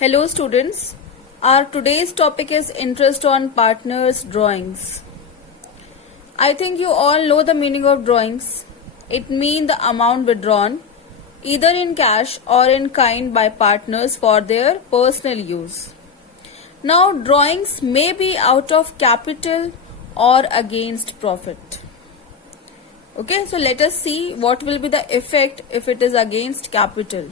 Hello students, our today's topic is interest on partners drawings. I think you all know the meaning of drawings. It means the amount withdrawn either in cash or in kind by partners for their personal use. Now drawings may be out of capital or against profit. Okay, so let us see what will be the effect if it is against capital.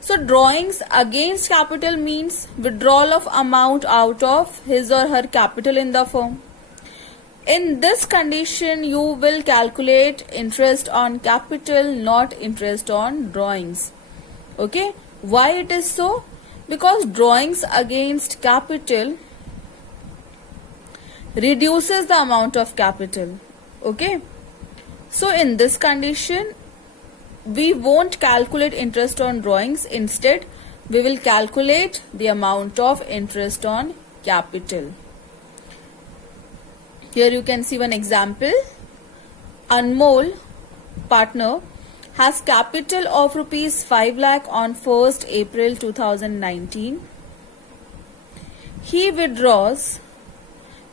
So drawings against capital means withdrawal of amount out of his or her capital in the firm. In this condition, you will calculate interest on capital, not interest on drawings. Okay, why it is so? Because drawings against capital reduces the amount of capital. Okay, so in this condition, we won't calculate interest on drawings. Instead, we will calculate the amount of interest on capital. Here you can see one example. Anmol, partner, has capital of rupees 5 lakh on 1st April 2019. He withdraws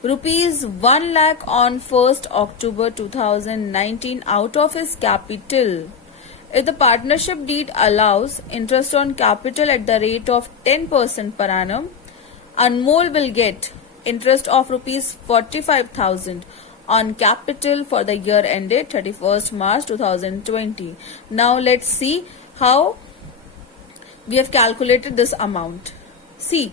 rupees 1 lakh on 1st October 2019 out of his capital. If the partnership deed allows interest on capital at the rate of 10% per annum, Anmol will get interest of rupees 45,000 on capital for the year ended 31st March 2020. Now let's see how we have calculated this amount. See,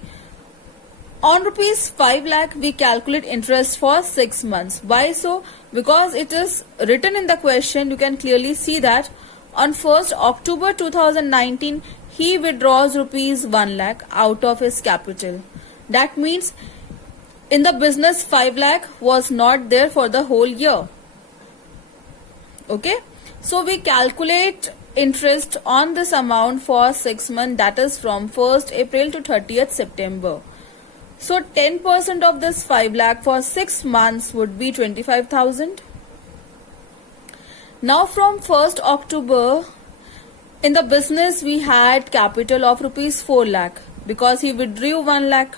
on rupees 5 lakh we calculate interest for 6 months. Why so? Because it is written in the question. You can clearly see that on 1st October 2019, he withdraws rupees 1 lakh out of his capital. That means in the business 5 lakh was not there for the whole year. Okay. So we calculate interest on this amount for 6 months, that is from 1st April to 30th September. So 10% of this 5 lakh for 6 months would be 25,000. Now from 1st October, in the business we had capital of rupees 4 lakh because he withdrew 1 lakh.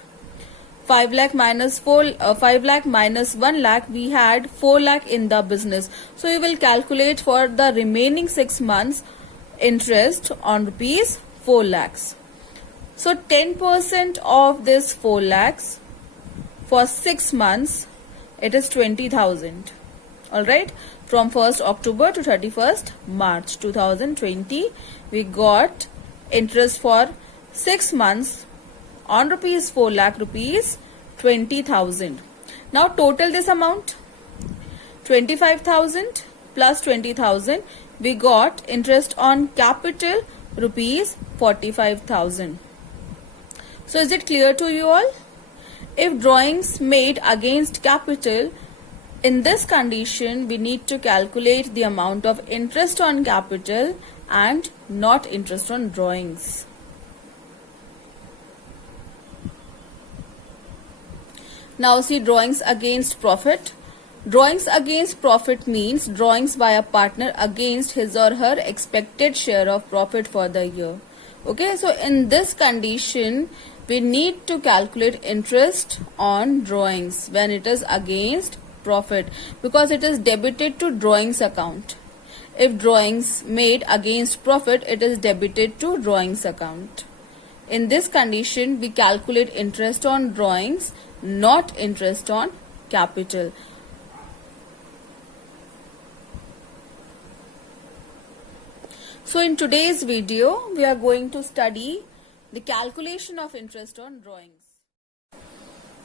5 lakh minus 5 lakh minus 1 lakh, we had 4 lakh in the business. So you will calculate for the remaining 6 months interest on rupees 4 lakhs. So 10% of this 4 lakhs for 6 months, it is 20,000. Alright, from 1st October to 31st March 2020, we got interest for 6 months on rupees 4 lakh rupees 20,000. Now total this amount 25,000 plus 20,000, we got interest on capital rupees 45,000. So is it clear to you all? If drawings made against capital, in this condition, we need to calculate the amount of interest on capital and not interest on drawings. Now see drawings against profit. Drawings against profit means drawings by a partner against his or her expected share of profit for the year. Okay, so in this condition, we need to calculate interest on drawings when it is against profit because it is debited to drawings account. If drawings made against profit, it is debited to drawings account. In this condition, we calculate interest on drawings, not interest on capital. So in today's video, we are going to study the calculation of interest on drawings.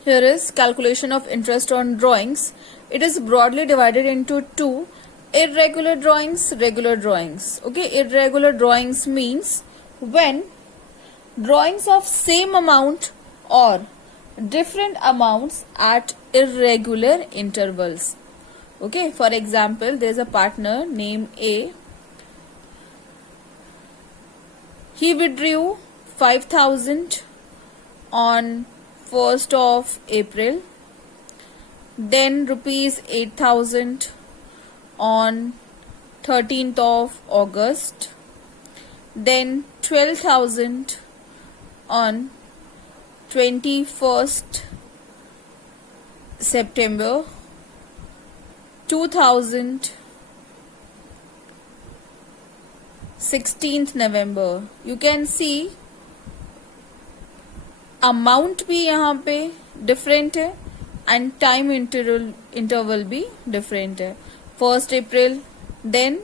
Here is calculation of interest on drawings. It is broadly divided into two: irregular drawings, regular drawings. Okay, irregular drawings means when drawings of same amount or different amounts at irregular intervals. Okay, for example, there is a partner named A. He withdrew 5,000 on 1st of April, then rupees 8,000 on 13th of August, then 12,000 on 21st September 2000, 16th November. You can see amount भी यहाँ पे different है and time interval भी different है. 1st April, then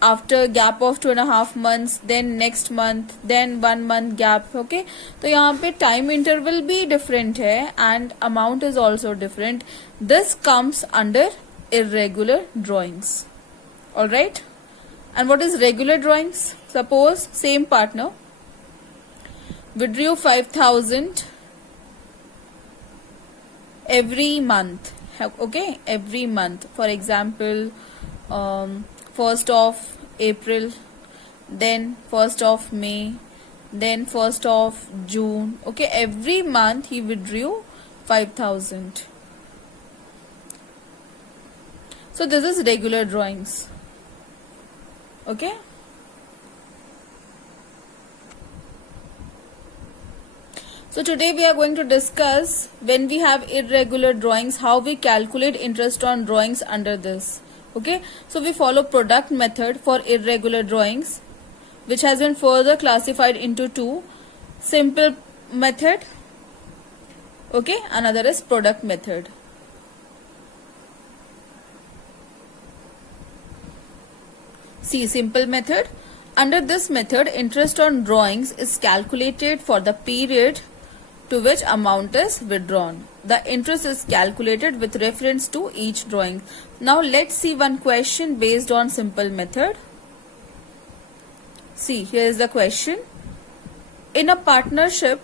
after gap of 2.5 months, then next month, then 1 month gap. Okay, तो यहाँ पे time interval भी डिफरेंट है and amount is also different. This comes under irregular drawings. All right, and what is regular drawings? Suppose same partner withdrew 5,000 every month. Okay, every month. For example, 1st of April, then 1st of May, then 1st of June. Okay, every month he withdrew 5,000. So this is regular drawings. Okay. So today we are going to discuss when we have irregular drawings, how we calculate interest on drawings under this. Okay, so we follow product method for irregular drawings, which has been further classified into two: simple method, okay, another is product method. See, simple method. Under this method, interest on drawings is calculated for the period to which amount is withdrawn. The interest is calculated with reference to each drawing. Now let's see one question based on simple method. See, here is the question. In a partnership,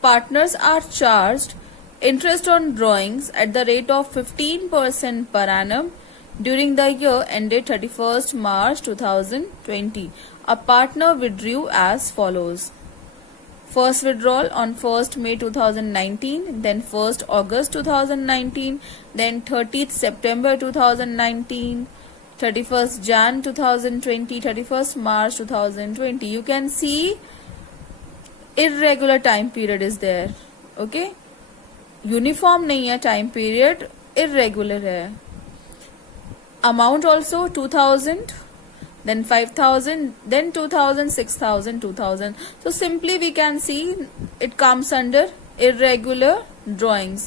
partners are charged interest on drawings at the rate of 15% per annum during the year ended 31st March 2020. A partner withdrew as follows. First withdrawal on 1st May 2019, then 1st August 2019, then 30th September 2019, 31st Jan 2020, 31st March 2020. You can see irregular time period is there. Okay, uniform नहीं है time period, irregular है. Amount also 2000, then 5,000, then 2,000, 6,000, 2,000. So simply we can see it comes under irregular drawings.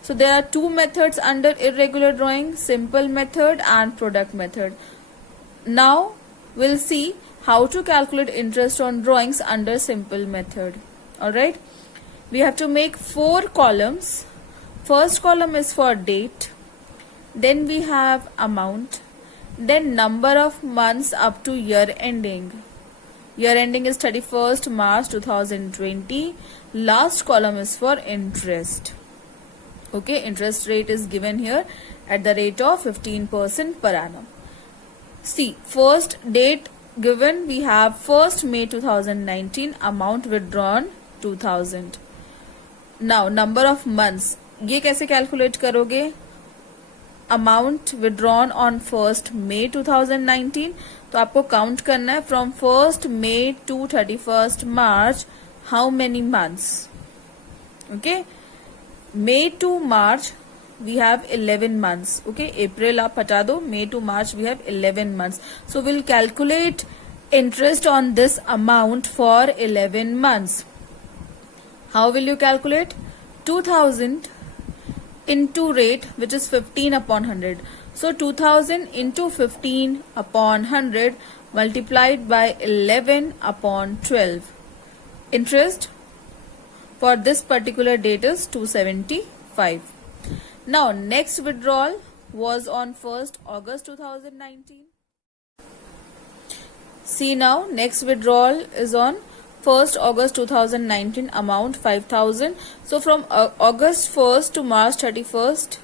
So there are two methods under irregular drawing: simple method and product method. Now we'll see how to calculate interest on drawings under simple method. All right, we have to make 4 columns. First column is for date, then we have amount, then number of months up to year ending. Year ending is 31st March 2020. Last column is for interest. Okay, interest rate is given here at the rate of 15% per annum. See, first date given, we have 1st May 2019, amount withdrawn 2,000. Now number of months, ये कैसे calculate करोगे? Amount withdrawn on 1st May 2019, तो आपको count करना है from 1st May to 31st March, how many months. Okay, May to March we have 11 months. Okay, April आप हटा दो, May to March we have 11 months. So we'll calculate interest on this amount for 11 months. How will you calculate? 2,000 into rate, which is 15 upon 100. So 2000 into 15 upon 100 multiplied by 11 upon 12. Interest for this particular date is 275. Now next withdrawal was on 1st August 2019. See, now next withdrawal is on 1st August 2019, amount 5,000. So from August 1st to March 31st,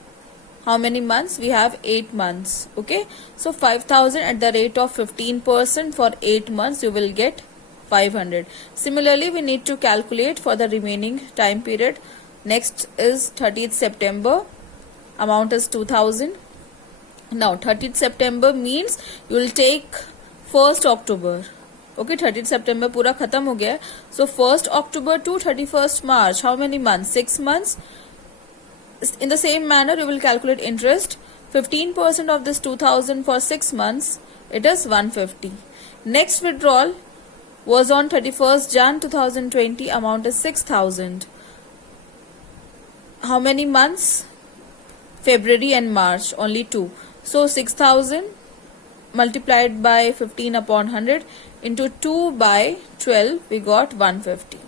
how many months? We have 8 months. Okay, so 5,000 at the rate of 15% for 8 months, you will get 500. Similarly, we need to calculate for the remaining time period. Next is 30th September, amount is 2,000. Now 30th September means you will take 1st October. Okay, 30th September पूरा खत्म हो गया है. So 1st October to 31st March, how many months? 6 months. In the same manner, you will calculate interest. 15% of this 2000 for 6 months, it is 150. Next withdrawal was on 31st Jan 2020, amount is 6000. How many months? February and March, only 2. So 6000 multiplied by 15 upon 100 into 2 by 12, we got 150.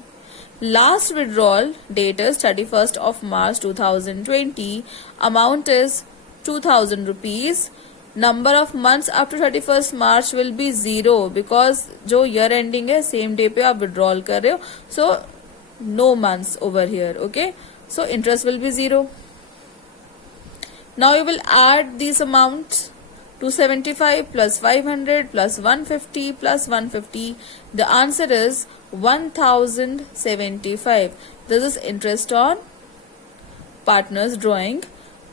Last withdrawal date is 31st of March 2020. Amount is 2000 rupees. Number of months up to 31st March will be 0 because जो year ending है same day पे आप withdrawal कर रहे हो. So no months over here. Okay. So interest will be 0. Now you will add these amounts. 275 plus 500 plus 150 plus 150. The answer is 1075. This is interest on partners drawing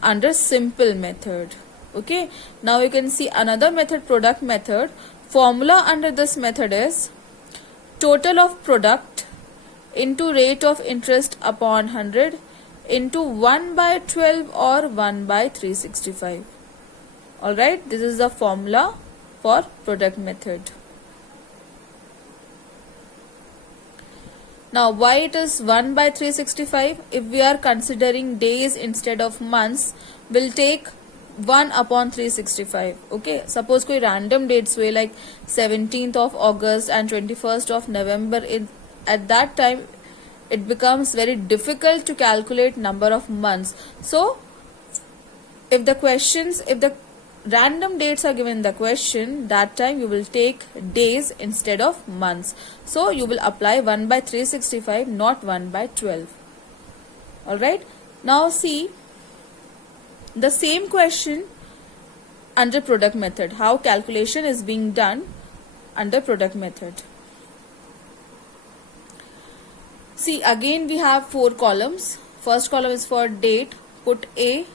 under simple method. Okay. Now you can see another method, product method. Formula under this method is total of product into rate of interest upon 100 into 1 by 12 or 1 by 365. Alright, this is the formula for product method. Now why it is 1 by 365? If we are considering days instead of months, we'll take 1 upon 365. Okay, suppose कोई random dates हुए like 17th of August and 21st of November, at that time it becomes very difficult to calculate number of months. So if the random dates are given in the question, that time you will take days instead of months. So you will apply 1 by 365, not 1 by 12. Alright. Now see the same question under product method. How calculation is being done under product method. See, again we have 4 columns. First column is for date, put A.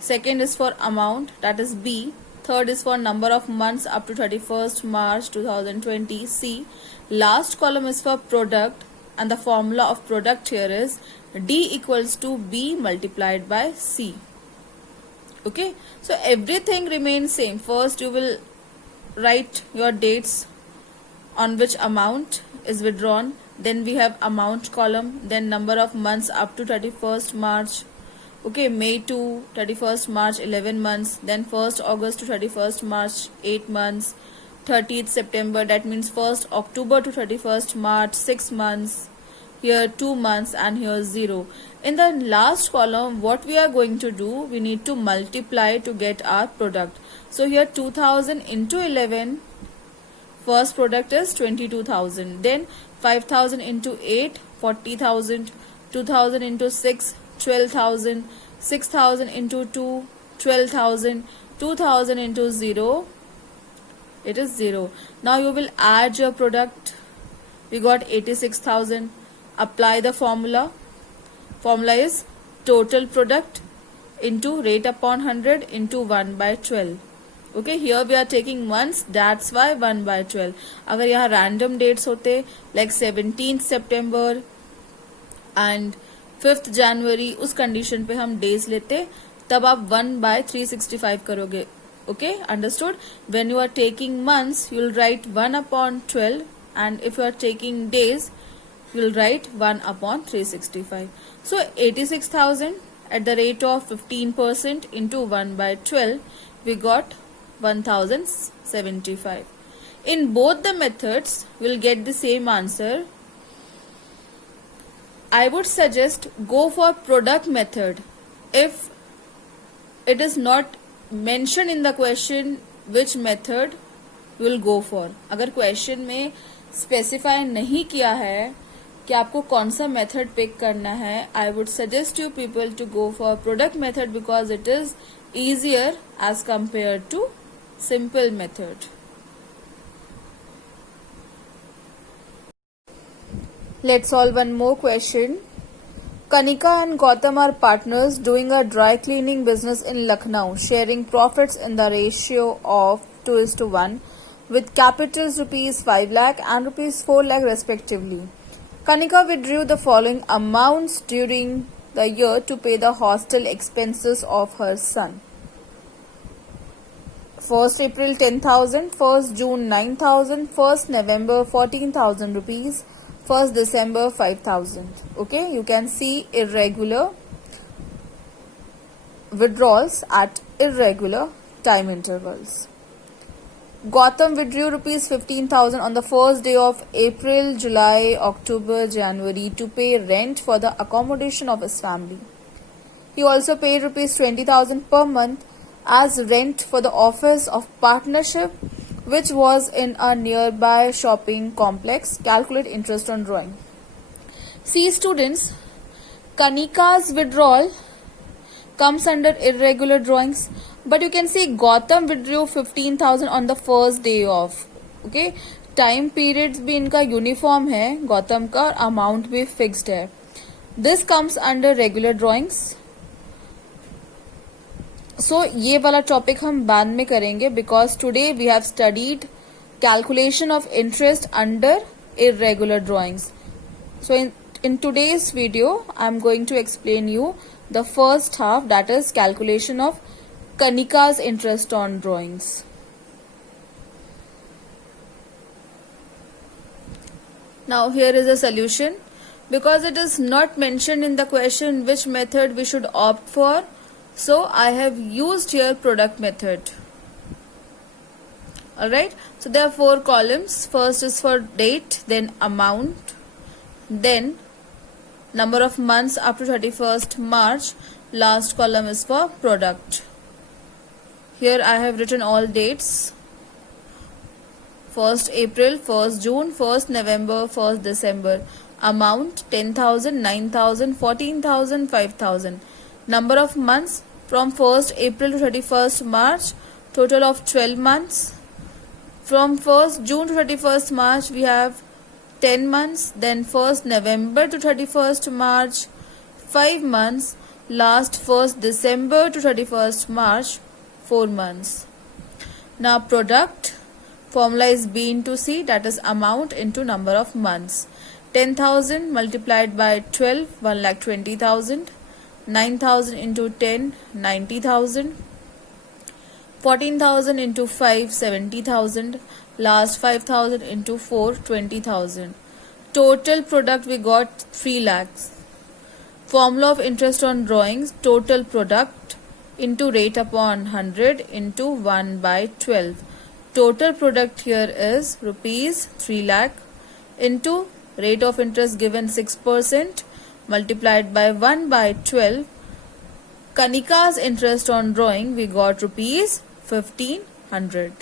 Second is for amount, that is B. Third is for number of months up to 31st March 2020, C. Last column is for product, and the formula of product here is D equals to B multiplied by C. Okay, so everything remains same. First you will write your dates on which amount is withdrawn. Then we have amount column, then number of months up to 31st March. Okay, May to 31st March 11 months, then 1st August to 31st March 8 months, 30th September, that means 1st October to 31st March 6 months, here 2 months and here 0. In the last column, what we are going to do, we need to multiply to get our product. So here 2000 into 11, first product is 22,000, then 5,000 into 8, 40,000, 2,000 into 6, 12,000, 6,000 into 2, 12,000, 2,000 into 0, it is 0. Now you will add your product. We got 86,000. Apply the formula. Formula is total product into rate upon 100 into 1 by 12. Okay, here we are taking months, that's why 1 by 12. अगर यहाँ random dates होते like 17th September and 5th January, उस condition पे हम days लेते, तब आप 1 by 365 करोगे. Okay, understood? When you are taking months, you will write 1 upon 12, and if you are taking days, you will write 1 upon 365. So 86,000 at the rate of 15% into 1 by 12, we got 1075. In both the methods, we will get the same answer. I would suggest go for product method if it is not mentioned in the question which method you will go for. अगर question में specify नहीं किया है कि आपको कौन सा method pick करना है, I would suggest you people to go for product method because it is easier as compared to simple method. Let's solve one more question. Kanika and Gautam are partners doing a dry cleaning business in Lucknow, sharing profits in the ratio of 2:1. with capitals rupees 5 lakh and rupees 4 lakh respectively. Kanika withdrew the following amounts during the year to pay the hostel expenses of her son. 1st April 10,000, 1st June 9,000, 1st November 14,000 rupees, 1st December 5,000. Okay, you can see irregular withdrawals at irregular time intervals. Gautam withdrew rupees 15,000 on the first day of April, July, October, January to pay rent for the accommodation of his family. He also paid rupees 20,000 per month as rent for the office of partnership, which was in a nearby shopping complex. Calculate interest on drawing. See students, Kanika's withdrawal comes under irregular drawings, but you can see Gautam withdrew 15,000 on the first day of. Okay, time periods भी इनका uniform है, गौतम का amount भी fixed है. This comes under regular drawings. So ये वाला topic हम बाद में करेंगे because today we have studied calculation of interest under irregular drawings. So in today's video I am going to explain you the first half, that is calculation of Kanika's interest on drawings. Now here is a solution. Because it is not mentioned in the question which method we should opt for, so I have used here product method. Alright, so there are 4 columns. First is for date, then amount, then number of months up to 31st March. Last column is for product. Here I have written all dates. 1st April, 1st June, 1st November, 1st December. Amount 10,000, 9,000, 14,000, 5,000. Number of months from 1st April to 31st March. Total of 12 months. From 1st June to 31st March we have 10 months. Then 1st November to 31st March 5 months. Last 1st December to 31st March 4 months. Now product formula is B into C, that is amount into number of months. 10,000 multiplied by 12, 1,20,000. 9,000 into 10, 90,000. 14,000 into 5, 70,000. Last 5,000 into 4, 20,000. Total product we got 3 lakhs. Formula of interest on drawings, total product into rate upon 100 into 1 by 12. Total product here is rupees 3 lakh into rate of interest given 6% multiplied by 1 by 12. Kanika's interest on drawing we got rupees 1,500.